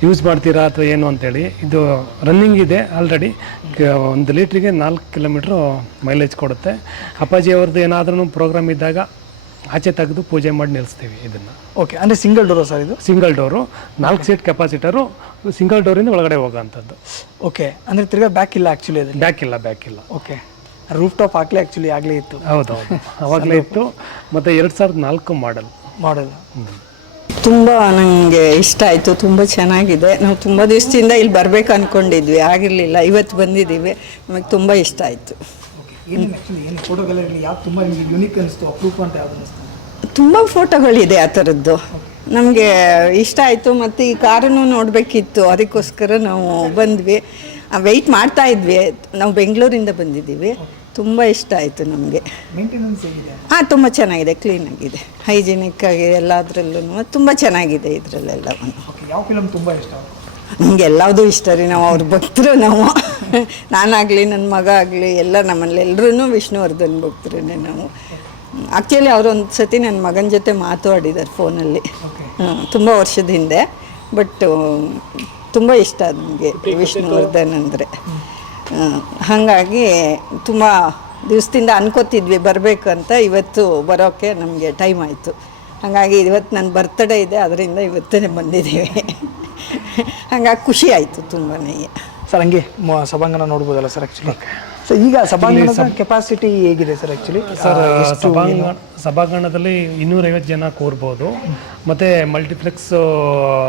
ಯೂಸ್ ಮಾಡ್ತೀರಾ ಅಥವಾ ಏನು ಅಂತೇಳಿ. ಇದು ರನ್ನಿಂಗ್ ಇದೆ ಆಲ್ರೆಡಿ ಒಂದು ಲೀಟ್ರಿಗೆ ನಾಲ್ಕು ಕಿಲೋಮೀಟ್ರು ಮೈಲೇಜ್ ಕೊಡುತ್ತೆ. ಅಪ್ಪಾಜಿ ಅವ್ರದ್ದು ಏನಾದ್ರೂ ಪ್ರೋಗ್ರಾಮ್ ಇದ್ದಾಗ ಆಚೆ ತೆಗೆದು ಪೂಜೆ ಮಾಡಿ ನಿಲ್ಲಿಸ್ತೀವಿ ಇದನ್ನು. ಓಕೆ ಅಂದರೆ ಸಿಂಗಲ್ ಡೋರು ಸರ್ ಇದು? ಸಿಂಗಲ್ ಡೋರು ನಾಲ್ಕು ಸೀಟ್ ಕೆಪಾಸಿಟರು ಸಿಂಗಲ್ ಡೋರಿಂದ ಒಳಗಡೆ ಹೋಗೋಂಥದ್ದು ಓಕೆ ಅಂದರೆ ತಿರ್ಗಾ ಬ್ಯಾಕ್ ಇಲ್ಲ ಆ್ಯಕ್ಚುಲಿ ಅದು ಬ್ಯಾಕ್ ಇಲ್ಲ ಬ್ಯಾಕ್ ಇಲ್ಲ. ಓಕೆ ರೂಫ್ ಟಾಪ್ ಹಾಕ್ಲೇ ಆ್ಯಕ್ಚುಲಿ ಆಗಲೇ ಇತ್ತು. ಹೌದೌದು. ಅವಾಗಲೇ ಇತ್ತು. ಮತ್ತು ಎರಡು ಸಾವಿರದ ನಾಲ್ಕು ಮಾಡಲ್ ಮಾಡಲ್ ತುಂಬ ನನಗೆ ಇಷ್ಟ ಆಯಿತು ತುಂಬ ಚೆನ್ನಾಗಿದೆ. ನಾವು ತುಂಬ ದಿವಸದಿಂದ ಇಲ್ಲಿ ಬರಬೇಕು ಅಂದ್ಕೊಂಡಿದ್ವಿ ಆಗಿರಲಿಲ್ಲ ಇವತ್ತು ಬಂದಿದ್ದೀವಿ. ನಮಗೆ ತುಂಬ ಇಷ್ಟ ಆಯಿತು. ತುಂಬ ಫೋಟೋಗಳಿದೆ ಆ ಥರದ್ದು. ನಮಗೆ ಇಷ್ಟ ಆಯಿತು ಮತ್ತು ಈ ಕಾರನ್ನು ನೋಡಬೇಕಿತ್ತು ಅದಕ್ಕೋಸ್ಕರ ನಾವು ಬಂದ್ವಿ. ವೆಯ್ಟ್ ಮಾಡ್ತಾ ಇದ್ವಿ. ನಾವು ಬೆಂಗಳೂರಿಂದ ಬಂದಿದ್ದೀವಿ. ತುಂಬ ಇಷ್ಟ ಆಯಿತು ನಮಗೆ. ಮೇಂಟೆನೆನ್ಸ್ ಹೇಗಿದೆ? ಹಾಂ ತುಂಬ ಚೆನ್ನಾಗಿದೆ ಕ್ಲೀನಾಗಿದೆ ಹೈಜಿನಿಕ್ ಆಗಿ ಎಲ್ಲದರಲ್ಲೂ ತುಂಬ ಚೆನ್ನಾಗಿದೆ ಇದರಲ್ಲೆಲ್ಲ ಓಕೆ ಯಾವ ಫಿಲಮ್ ತುಂಬ ಇಷ್ಟ? ನಮ್ಗೆ ಎಲ್ಲದೂ ಇಷ್ಟ ರೀ ನಾವು ಅವ್ರ ಭಕ್ತರು ನಾವು. ನಾನಾಗಲಿ ನನ್ನ ಮಗ ಆಗಲಿ ಎಲ್ಲ ನಮ್ಮಲ್ಲಿ ಎಲ್ಲರೂ ವಿಷ್ಣುವರ್ಧನ್ ಭಕ್ತರೇ ನಾವು. ಆ್ಯಕ್ಚುಲಿ ಅವರು ಒಂದು ಸತಿ ನನ್ನ ಮಗನ ಜೊತೆ ಮಾತಾಡಿದ್ದಾರೆ ಫೋನಲ್ಲಿ. ತುಂಬ ವರ್ಷದ ಹಿಂದೆ. ಬಟ್ ತುಂಬ ಇಷ್ಟ ನನಗೆ ವಿಷ್ಣುವರ್ಧನ್ ಅಂದರೆ. ಹಾಗಾಗಿ ತುಂಬ ದಿವಸದಿಂದ ಅನ್ಕೋತಿದ್ವಿ ಬರಬೇಕು ಅಂತ. ಇವತ್ತು ಬರೋಕ್ಕೆ ನಮಗೆ ಟೈಮ್ ಆಯಿತು. ಹಾಗಾಗಿ ಇವತ್ತು ನನ್ನ ಬರ್ತಡೇ ಇದೆ, ಅದರಿಂದ ಇವತ್ತೇ ಬಂದಿದ್ದೀವಿ. (laughs) ಹಾಗಾಗಿ ಖುಷಿ ಆಯಿತು ತುಂಬಾ ಸರ್ ಹಂಗೆ ಮ- ಸಭಾಂಗಣ ನೋಡ್ಬೋದಲ್ಲ ಸರ್ ಆ್ಯಕ್ಚುಲಿ ಸೊ ಈಗ ಸಭಾಂಗಣದ ಕೆಪಾಸಿಟಿ ಹೇಗಿದೆ ಸರ್ ಆ್ಯಕ್ಚುಲಿ ಸರ್ ಸಭಾಂಗಣ ಸಭಾಂಗಣದಲ್ಲಿ ಇನ್ನೂರೈವತ್ತು ಜನ ಕೂರ್ಬೋದು. ಮತ್ತು ಮಲ್ಟಿಪ್ಲೆಕ್ಸ್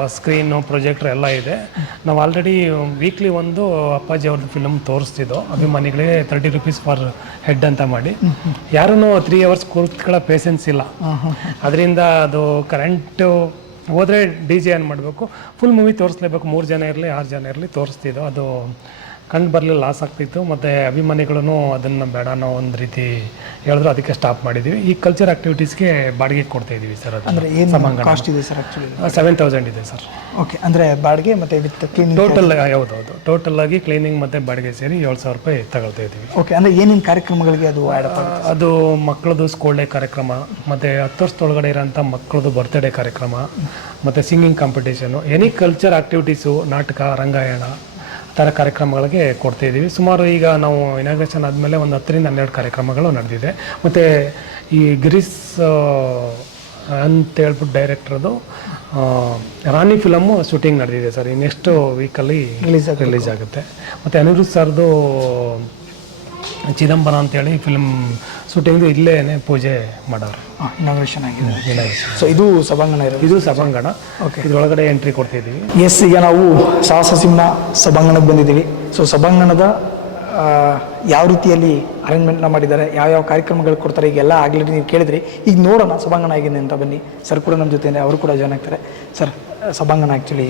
ಸ್ಕ್ರೀನು ಪ್ರೊಜೆಕ್ಟ್ರ್ ಎಲ್ಲ ಇದೆ. ನಾವು ಆಲ್ರೆಡಿ ವೀಕ್ಲಿ ಒಂದು ಅಪ್ಪಾಜಿ ಅವ್ರದ್ದು ಫಿಲಮ್ ತೋರಿಸ್ತಿದ್ದೋ ಅಭಿಮಾನಿಗಳಿಗೆ ತರ್ಟಿ ರುಪೀಸ್ ಫಾರ್ ಹೆಡ್ ಅಂತ ಮಾಡಿ. ಯಾರೂ ತ್ರೀ ಅವರ್ಸ್ ಕೂತ್ಕೊಳ್ಳೋ ಪೇಷನ್ಸ್ ಇಲ್ಲ. ಅದರಿಂದ ಅದು ಕರೆಂಟು ಹೋದರೆ ಡಿ ಜೆ ಏನು ಮಾಡಬೇಕು? ಫುಲ್ ಮೂವಿ ತೋರಿಸ್ಲೇಬೇಕು, ಮೂರು ಜನ ಇರಲಿ, ಆರು ಜನ ಇರಲಿ, ತೋರಿಸ್ತಿದ್ದೋ. ಅದು ಕಂಡು ಬರಲಿಲ್ಲ ಲಾಸ್ ಆಗ್ತಿತ್ತು. ಮತ್ತು ಅಭಿಮಾನಿಗಳೂ ಅದನ್ನು ಬೇಡ ಅನ್ನೋ ಒಂದು ರೀತಿ ಹೇಳಿದ್ರು. ಅದಕ್ಕೆ ಸ್ಟಾಪ್ ಮಾಡಿದ್ದೀವಿ ಈ ಕಲ್ಚರ್ ಆ್ಯಕ್ಟಿವಿಟೀಸ್ಗೆ ಬಾಡಿಗೆ ಕೊಡ್ತಾ ಇದ್ದೀವಿ ಸರ್ ಅಂದರೆ ಅದು ಏನು ಕಾಸ್ಟ್ ಇದೆ ಸರ್ ಆ್ಯಕ್ಚುಲಿ ಸೆವೆನ್ ತೌಸಂಡ್ ಇದೆ ಸರ್ ಓಕೆ ಅಂದರೆ ಬಾಡಿಗೆ ಮತ್ತು ವಿತ್ ಕ್ಲೀನಿಂಗ್ ಟೋಟಲ್ ಹೌದೌದು. ಟೋಟಲ್ ಆಗಿ ಕ್ಲೀನಿಂಗ್ ಮತ್ತು ಬಾಡಿಗೆ ಸೇರಿ ಏಳು ಸಾವಿರ ರೂಪಾಯಿ ತಗೊಳ್ತಾ ಇದ್ದೀವಿ ಓಕೆ ಅಂದರೆ ಏನೇನು ಕಾರ್ಯಕ್ರಮಗಳಿಗೆ ಅದು ಅದು ಮಕ್ಕಳದು ಸ್ಕೂಲ್ ಡೇ ಕಾರ್ಯಕ್ರಮ ಮತ್ತು ಹತ್ತು ವರ್ಷದೊಳಗಡೆ ಇರೋಂಥ ಮಕ್ಕಳದು ಬರ್ತ್ಡೇ ಕಾರ್ಯಕ್ರಮ ಮತ್ತು singing competition any culture activities ನಾಟಕ ರಂಗಾಯಣ ಥರ ಕಾರ್ಯಕ್ರಮಗಳಿಗೆ ಕೊಡ್ತಾ ಇದ್ದೀವಿ. ಸುಮಾರು ಈಗ ನಾವು ಇನಾಗ್ರೇಷನ್ ಆದಮೇಲೆ ಒಂದು ಹತ್ತರಿಂದ ಹನ್ನೆರಡು ಕಾರ್ಯಕ್ರಮಗಳು ನಡೆದಿದೆ. ಮತ್ತು ಈ ಗಿರೀಶ್ ಅಂತೇಳ್ಬಿಟ್ಟು ಅಂತ ಹೇಳ್ಬಿಟ್ಟು ಡೈರೆಕ್ಟ್ರದು ರಾಣಿ ಫಿಲಮ್ಮು ಶೂಟಿಂಗ್ ನಡೆದಿದೆ ಸರ್. ಈ ನೆಕ್ಸ್ಟ್ ವೀಕಲ್ಲಿ ರಿಲೀಸ್. ರಿಲೀಸ್ ಆಗುತ್ತೆ. ಮತ್ತು ಅನಿರುದ್ಧ್ ಸರ್ದು ಚಿದಂಬರ ಅಂತೇಳಿ ಫಿಲ್ಮ್ ಶೂಟಿಂಗ್ ಇಲ್ಲೇನೆ ಪೂಜೆ ಮಾಡೋರು. ಹಾಂ ಇನಾಗ್ರೇಷನ್ ಆಗಿದೆ. ಸೊ ಇದು ಸಭಾಂಗಣ ಇರೋದು? ಇದು ಸಭಾಂಗಣ. ಓಕೆ ಇದ್ರೊಳಗಡೆ ಎಂಟ್ರಿ ಕೊಡ್ತಿದ್ದೀವಿ ಎಸ್ ಈಗ ನಾವು ಸಾಹಸ ಸಿಂಹ ಸಭಾಂಗಣಕ್ಕೆ ಬಂದಿದ್ದೀವಿ. ಸೊ ಸಭಾಂಗಣದ ಯಾವ ರೀತಿಯಲ್ಲಿ ಅರೇಂಜ್ಮೆಂಟ್ನ ಮಾಡಿದ್ದಾರೆ ಯಾವ್ಯಾವ ಕಾರ್ಯಕ್ರಮಗಳು ಕೊಡ್ತಾರೆ ಈಗೆಲ್ಲ ಆಗಲಿ ನೀವು ಕೇಳಿದ್ರಿ. ಈಗ ನೋಡೋಣ ಸಭಾಂಗಣ ಆಗಿದೆ ಅಂತ ಬನ್ನಿ. ಸರ್ ಕೂಡ ನಮ್ಮ ಜೊತೆ ಅವರು ಕೂಡ ಜಾಯ್ನ್ ಆಗ್ತಾರೆ. ಸರ್ ಸಭಾಂಗಣ ಆ್ಯಕ್ಚುಲಿ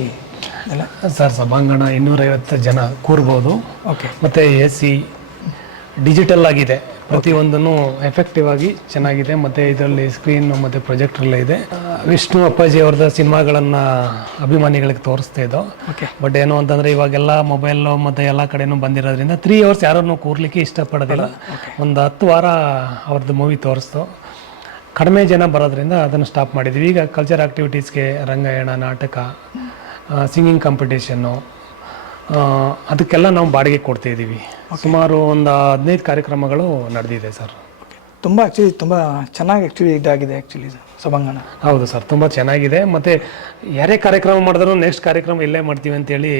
ಎಲ್ಲ? ಸರ್ ಸಭಾಂಗಣ ಇನ್ನೂರೈವತ್ತು ಜನ ಕೂರ್ಬೋದು. ಓಕೆ ಮತ್ತು ಎ ಸಿ ಡಿಜಿಟಲ್ ಆಗಿದೆ. ಪ್ರತಿಯೊಂದನ್ನು ಎಫೆಕ್ಟಿವ್ ಆಗಿ ಚೆನ್ನಾಗಿದೆ. ಮತ್ತು ಇದರಲ್ಲಿ ಸ್ಕ್ರೀನ್ ಮತ್ತು ಪ್ರೊಜೆಕ್ಟರ್ ಎಲ್ಲ ಇದೆ. ವಿಷ್ಣು ಅಪ್ಪಾಜಿ ಅವ್ರದ್ದು ಸಿನಿಮಾಗಳನ್ನು ಅಭಿಮಾನಿಗಳಿಗೆ ತೋರಿಸ್ತಾ ಇದ್ದೋ. ಓಕೆ ಬಟ್ ಏನು ಅಂತಂದರೆ ಇವಾಗೆಲ್ಲ ಮೊಬೈಲು ಮತ್ತು ಎಲ್ಲ ಕಡೆನೂ ಬಂದಿರೋದ್ರಿಂದ ತ್ರೀ ಅವರ್ಸ್ ಯಾರನ್ನು ಕೂರ್ಲಿಕ್ಕೆ ಇಷ್ಟಪಡೋದಿಲ್ಲ. ಒಂದು ಹತ್ತು ವಾರ ಅವ್ರದ್ದು ಮೂವಿ ತೋರಿಸ್ತು. ಕಡಿಮೆ ಜನ ಬರೋದ್ರಿಂದ ಅದನ್ನು ಸ್ಟಾಪ್ ಮಾಡಿದ್ವಿ. ಈಗ ಕಲ್ಚರ್ ಆ್ಯಕ್ಟಿವಿಟೀಸ್ಗೆ ರಂಗಾಯಣ ನಾಟಕ ಸಿಂಗಿಂಗ್ ಕಾಂಪಿಟೇಷನ್ನು ಅದಕ್ಕೆಲ್ಲ ನಾವು ಬಾಡಿಗೆ ಕೊಡ್ತಾ ಇದ್ದೀವಿ. ಸುಮಾರು ಒಂದು ಹದಿನೈದು ಕಾರ್ಯಕ್ರಮಗಳು ನಡೆದಿದೆ ಸರ್. ತುಂಬ ಆ್ಯಕ್ಚುಲಿ ತುಂಬ ಚೆನ್ನಾಗಿ ಆ್ಯಕ್ಚುಲಿ ಇದಾಗಿದೆ ಆ್ಯಕ್ಚುಲಿ ಸಭಾಂಗಣ. ಹೌದು ಸರ್ ತುಂಬ ಚೆನ್ನಾಗಿದೆ. ಮತ್ತು ಯಾರೇ ಕಾರ್ಯಕ್ರಮ ಮಾಡಿದ್ರು ನೆಕ್ಸ್ಟ್ ಕಾರ್ಯಕ್ರಮ ಇಲ್ಲೇ ಮಾಡ್ತೀವಿ ಅಂತೇಳಿ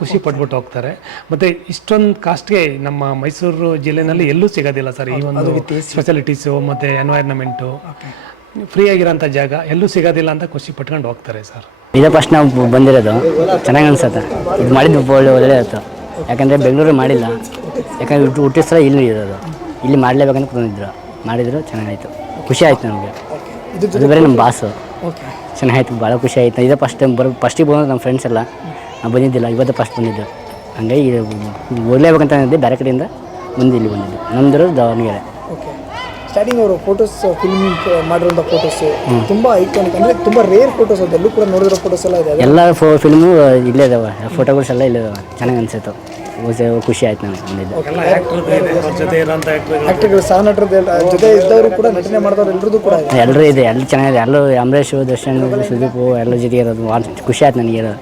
ಖುಷಿ ಪಟ್ಬಿಟ್ಟು ಹೋಗ್ತಾರೆ. ಮತ್ತು ಇಷ್ಟೊಂದು ಕಾಸ್ಟ್ಗೆ ನಮ್ಮ ಮೈಸೂರು ಜಿಲ್ಲೆನಲ್ಲಿ ಎಲ್ಲೂ ಸಿಗೋದಿಲ್ಲ ಸರ್ ಈ ಒಂದು ಫೆಸಿಲಿಟೀಸು ಮತ್ತು ಎನ್ವೈರ್ನಮೆಂಟು ಫ್ರೀ ಆಗಿರೋಂಥ ಜಾಗ ಎಲ್ಲೂ ಸಿಗೋದಿಲ್ಲ ಅಂತ ಖುಷಿ ಪಟ್ಕೊಂಡು ಹೋಗ್ತಾರೆ ಸರ್. ಇದೇ ಫಸ್ಟ್ ನಾವು ಬಂದಿರೋದು. ಚೆನ್ನಾಗಿ ಅನ್ಸುತ್ತೆ. ಇದು ಮಾಡಿದ್ದು ಒಳ್ಳೆ ಒಳ್ಳೆ ಇತ್ತು. ಯಾಕಂದರೆ ಬೆಂಗಳೂರು ಮಾಡಿಲ್ಲ. ಯಾಕಂದ್ರೆ ಹುಟ್ಟು ಇಲ್ಲಿ ಇರೋದು. ಇಲ್ಲಿ ಮಾಡಲೇಬೇಕಂತ ಬಂದಿದ್ರು ಮಾಡಿದ್ರು ಚೆನ್ನಾಗಾಯ್ತು. ಖುಷಿ ಆಯ್ತು ನಮಗೆ. ಇದು ಬೇರೆ ನಮ್ಮ ಬಾಸು ಓಕೆ ಚೆನ್ನಾಗಿತ್ತು ಭಾಳ ಖುಷಿ ಆಯಿತು. ಇದೇ ಫಸ್ಟ್ ಟೈಮ್ ಬರೋ ಫಸ್ಟಿಗೆ ಬಂದು ನಮ್ಮ ಫ್ರೆಂಡ್ಸ್ ಎಲ್ಲ. ನಾವು ಬಂದಿದ್ದಿಲ್ಲ. ಇವತ್ತು ಫಸ್ಟ್ ಬಂದಿದ್ದು. ಹಂಗಾಗಿ ಓದಲೇಬೇಕಂತ ಬೇರೆ ಕಡೆಯಿಂದ ಮುಂದೆ ಇಲ್ಲಿ ಬಂದಿದ್ದು. ನಮ್ದಿರೋ ದಾವಣಗೆರೆ. ಸ್ಟಾರ್ಟಿಂಗ್ ಅವರು ಫೋಟೋಸ್ ಫಿಲ್ಮ್ ಮಾಡಿರುವಂಥ ಫೋಟೋಸು ತುಂಬ ಐಕಾನಿಕ್ ಅಂದರೆ ತುಂಬ ರೇರ್ ಫೋಟೋಸ್ ಅದು. ಎಲ್ಲೂ ಕೂಡ ನೋಡಿರೋ ಫೋಟೋಸ್ ಎಲ್ಲ ಇದೆ ಎಲ್ಲ ಫೋ ಫಿಲ್ಮು ಇಲ್ಲೇ ಇದಾವೆ. ಫೋಟೋಗಳ್ಸ್ ಎಲ್ಲ ಇಲ್ಲೇ ಇದಾವೆ. ಚೆನ್ನಾಗಿ ಅನಿಸುತ್ತೆ ಖುಷಿ ಆಯ್ತು ನನಗೆ ಬಂದಿದ್ದು ಆ್ಯಕ್ಟರ್ಗಳು ಸಹ ನಟರದ ಜೊತೆ ಇದ್ದವರು ಕೂಡ ನಟನೆ ಮಾಡಿದವ್ರು ಎಲ್ಲರದ್ದು ಕೂಡ ಇದೆ. ಎಲ್ಲರೂ ಇದೆ ಎಲ್ಲ ಚೆನ್ನಾಗಿದೆ. ಎಲ್ಲರೂ ಅಮರೇಶ್ ದರ್ಶನ್ ಸುದೀಪ್ ಎಲ್ಲ ಜೊತೆ ಇರೋದು ಭಾಳ ಖುಷಿ ಆಯ್ತು ನನಗೆ ಇರೋದು.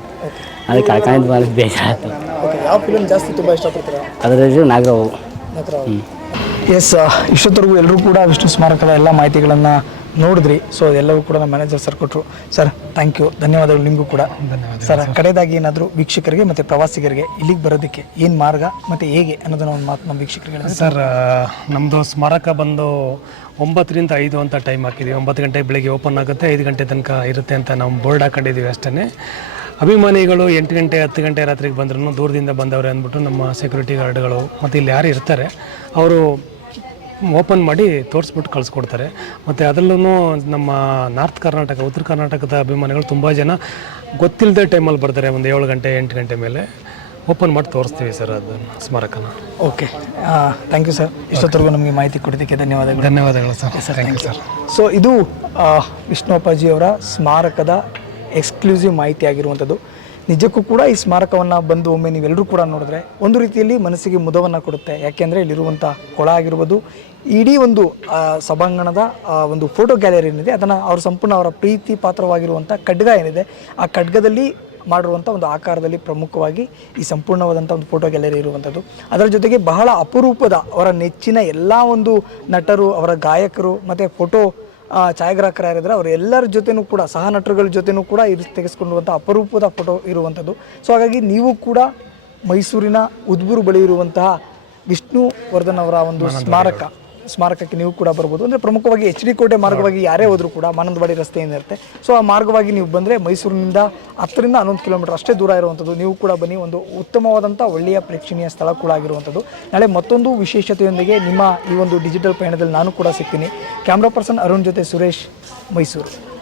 ಅದಕ್ಕೆ ಕಳ್ಕೊಂಡಿದ್ದು ಭಾಳ ಬೇಜಾರಾಯ್ತು. ಓಕೆ ಯಾವ ಫಿಲ್ಮ್ ಜಾಸ್ತಿ ತುಂಬ ಇಷ್ಟಪಡ್ತೀರಾ? ಅದರಲ್ಲಿ ನಾಗರಾವು ಎಸ್ ಇಷ್ಟೊತ್ತರೆಗೂ ಎಲ್ಲರೂ ಕೂಡ ವಿಷ್ಣು ಸ್ಮಾರಕದ ಎಲ್ಲ ಮಾಹಿತಿಗಳನ್ನು ನೋಡಿದ್ರಿ. ಸೊ ಎಲ್ಲವೂ ಕೂಡ ನಮ್ಮ ಮ್ಯಾನೇಜರ್ ಸರ್ ಕೊಟ್ಟರು ಸರ್ ಥ್ಯಾಂಕ್ ಯು ಧನ್ಯವಾದಗಳು ನಿಮಗೂ ಕೂಡ. ಸರ್ ಕಡೆಯದಾಗಿ ಏನಾದರೂ ವೀಕ್ಷಕರಿಗೆ ಮತ್ತು ಪ್ರವಾಸಿಗರಿಗೆ ಇಲ್ಲಿಗೆ ಬರೋದಕ್ಕೆ ಏನು ಮಾರ್ಗ ಮತ್ತು ಹೇಗೆ ಅನ್ನೋದನ್ನ ಒಂದು ಮಾತು ನಮ್ಮ ವೀಕ್ಷಕರಿಗೆ ಸರ್ ನಮ್ಮದು ಸ್ಮಾರಕ ಬಂದು ಒಂಬತ್ತರಿಂದ ಐದು ಅಂತ ಟೈಮ್ ಹಾಕಿದ್ದೀವಿ ಒಂಬತ್ತು ಗಂಟೆ ಬೆಳಿಗ್ಗೆ ಓಪನ್ ಆಗುತ್ತೆ ಐದು ಗಂಟೆ ತನಕ ಇರುತ್ತೆ ಅಂತ ನಾವು ಬೋರ್ಡ್ ಹಾಕೊಂಡಿದ್ದೀವಿ ಅಷ್ಟೇ ಅಭಿಮಾನಿಗಳು ಎಂಟು ಗಂಟೆ ಹತ್ತು ಗಂಟೆ ರಾತ್ರಿಗೆ ಬಂದ್ರೂ ದೂರದಿಂದ ಬಂದವ್ರೆ ಅಂದ್ಬಿಟ್ಟು ನಮ್ಮ ಸೆಕ್ಯೂರಿಟಿ ಗಾರ್ಡ್ಗಳು ಮತ್ತು ಇಲ್ಲಿ ಯಾರು ಇರ್ತಾರೆ ಅವರು ಓಪನ್ ಮಾಡಿ ತೋರಿಸ್ಬಿಟ್ಟು ಕಳಿಸ್ಕೊಡ್ತಾರೆ. ಮತ್ತು ಅದರಲ್ಲೂ ನಮ್ಮ ನಾರ್ತ್ ಕರ್ನಾಟಕ ಉತ್ತರ ಕರ್ನಾಟಕದ ಅಭಿಮಾನಿಗಳು ತುಂಬ ಜನ ಗೊತ್ತಿಲ್ಲದೆ ಟೈಮಲ್ಲಿ ಬರ್ತಾರೆ ಒಂದು ಏಳು ಗಂಟೆ ಎಂಟು ಗಂಟೆ ಮೇಲೆ. ಓಪನ್ ಮಾಡಿ ತೋರಿಸ್ತೀವಿ ಸರ್ ಅದು ಸ್ಮಾರಕನ. ಓಕೆ. ಥ್ಯಾಂಕ್ ಯು ಸರ್ ಇಷ್ಟೊತ್ತರೆಗೂ ನಮಗೆ ಮಾಹಿತಿ ಕೊಡೋದಕ್ಕೆ ಧನ್ಯವಾದಗಳು. ಧನ್ಯವಾದಗಳು sir. Thank you sir so ಇದು ವಿಷ್ಣು ವಿಷ್ಣು ಅಪ್ಪಾಜಿಯವರ ಸ್ಮಾರಕದ ಎಕ್ಸ್ಕ್ಲೂಸಿವ್ ಮಾಹಿತಿ ಆಗಿರುವಂಥದ್ದು ನಿಜಕ್ಕೂ ಕೂಡ ಈ ಸ್ಮಾರಕವನ್ನು ಬಂದು ಒಮ್ಮೆ ನೀವೆಲ್ಲರೂ ಕೂಡ ನೋಡಿದ್ರೆ ಒಂದು ರೀತಿಯಲ್ಲಿ ಮನಸ್ಸಿಗೆ ಮುದವನ್ನು ಕೊಡುತ್ತೆ. ಯಾಕೆಂದರೆ ಇಲ್ಲಿರುವಂಥ ಕೊಳ ಆಗಿರ್ಬೋದು, ಇಡೀ ಒಂದು ಸಭಾಂಗಣದ ಒಂದು ಫೋಟೋ ಗ್ಯಾಲರಿ ಏನಿದೆ, ಅದನ್ನು ಅವರು ಸಂಪೂರ್ಣ ಅವರ ಪ್ರೀತಿ ಪಾತ್ರವಾಗಿರುವಂಥ ಖಡ್ಗ ಏನಿದೆ, ಆ ಖಡ್ಗದಲ್ಲಿ ಮಾಡಿರುವಂಥ ಒಂದು ಆಕಾರದಲ್ಲಿ ಪ್ರಮುಖವಾಗಿ ಈ ಸಂಪೂರ್ಣವಾದಂಥ ಒಂದು ಫೋಟೋ ಗ್ಯಾಲರಿ ಇರುವಂಥದ್ದು ಅದರ ಜೊತೆಗೆ ಬಹಳ ಅಪರೂಪದ ಅವರ ನೆಚ್ಚಿನ ಎಲ್ಲ ಒಂದು ನಟರು, ಅವರ ಗಾಯಕರು, ಮತ್ತು ಫೋಟೋ ಆ, ಛಾಯಾಗ್ರಾಹಕರು ಯಾರಿದ್ರೆ ಅವ್ರ ಎಲ್ಲರ ಜೊತೆನೂ ಕೂಡ ಸಹ ನಟರುಗಳ ಜೊತೆನೂ ಕೂಡ ಇದು ತೆಗೆಸ್ಕೊಂಡಿರುವಂಥ ಅಪರೂಪದ ಫೋಟೋ ಇರುವಂಥದ್ದು. ಸೊ ಹಾಗಾಗಿ ನೀವು ಕೂಡ ಮೈಸೂರಿನ ಉದ್ಬೂರು ಬಳಿ ಇರುವಂತಹ ವಿಷ್ಣುವರ್ಧನ್ ಅವರ ಒಂದು ಸ್ಮಾರಕ. ಸ್ಮಾರಕಕ್ಕೆ ನೀವು ಕೂಡ ಬರ್ಬೋದು. ಅಂದರೆ ಪ್ರಮುಖವಾಗಿ ಎಚ್ ಡಿ ಕೋಟೆ ಮಾರ್ಗವಾಗಿ ಯಾರೇ ಹೋದರೂ ಕೂಡ ಮಾನಂದವಾಡಿ ರಸ್ತೆ ಏನಿರುತ್ತೆ ಸೊ ಆ ಮಾರ್ಗವಾಗಿ ನೀವು ಬಂದರೆ ಮೈಸೂರಿನಿಂದ ಹತ್ತರಿಂದ ಹನ್ನೊಂದು ಕಿಲೋಮೀಟರ್ ಅಷ್ಟೇ ದೂರ ಇರುವಂಥದ್ದು ನೀವು ಕೂಡ ಬನ್ನಿ. ಒಂದು ಉತ್ತಮವಾದಂಥ ಒಳ್ಳೆಯ ಪ್ರೇಕ್ಷಣೀಯ ಸ್ಥಳ ಕೂಡ ಆಗಿರುವಂಥದ್ದು ನಾಳೆ ಮತ್ತೊಂದು ವಿಶೇಷತೆಯೊಂದಿಗೆ ನಿಮ್ಮ ಈ ಒಂದು ಡಿಜಿಟಲ್ ಪಯಣದಲ್ಲಿ ನಾನು ಕೂಡ ಸಿಗ್ತೀನಿ. ಕ್ಯಾಮ್ರಾ ಪರ್ಸನ್ ಅರುಣ್ ಜೊತೆ ಸುರೇಶ್, ಮೈಸೂರು.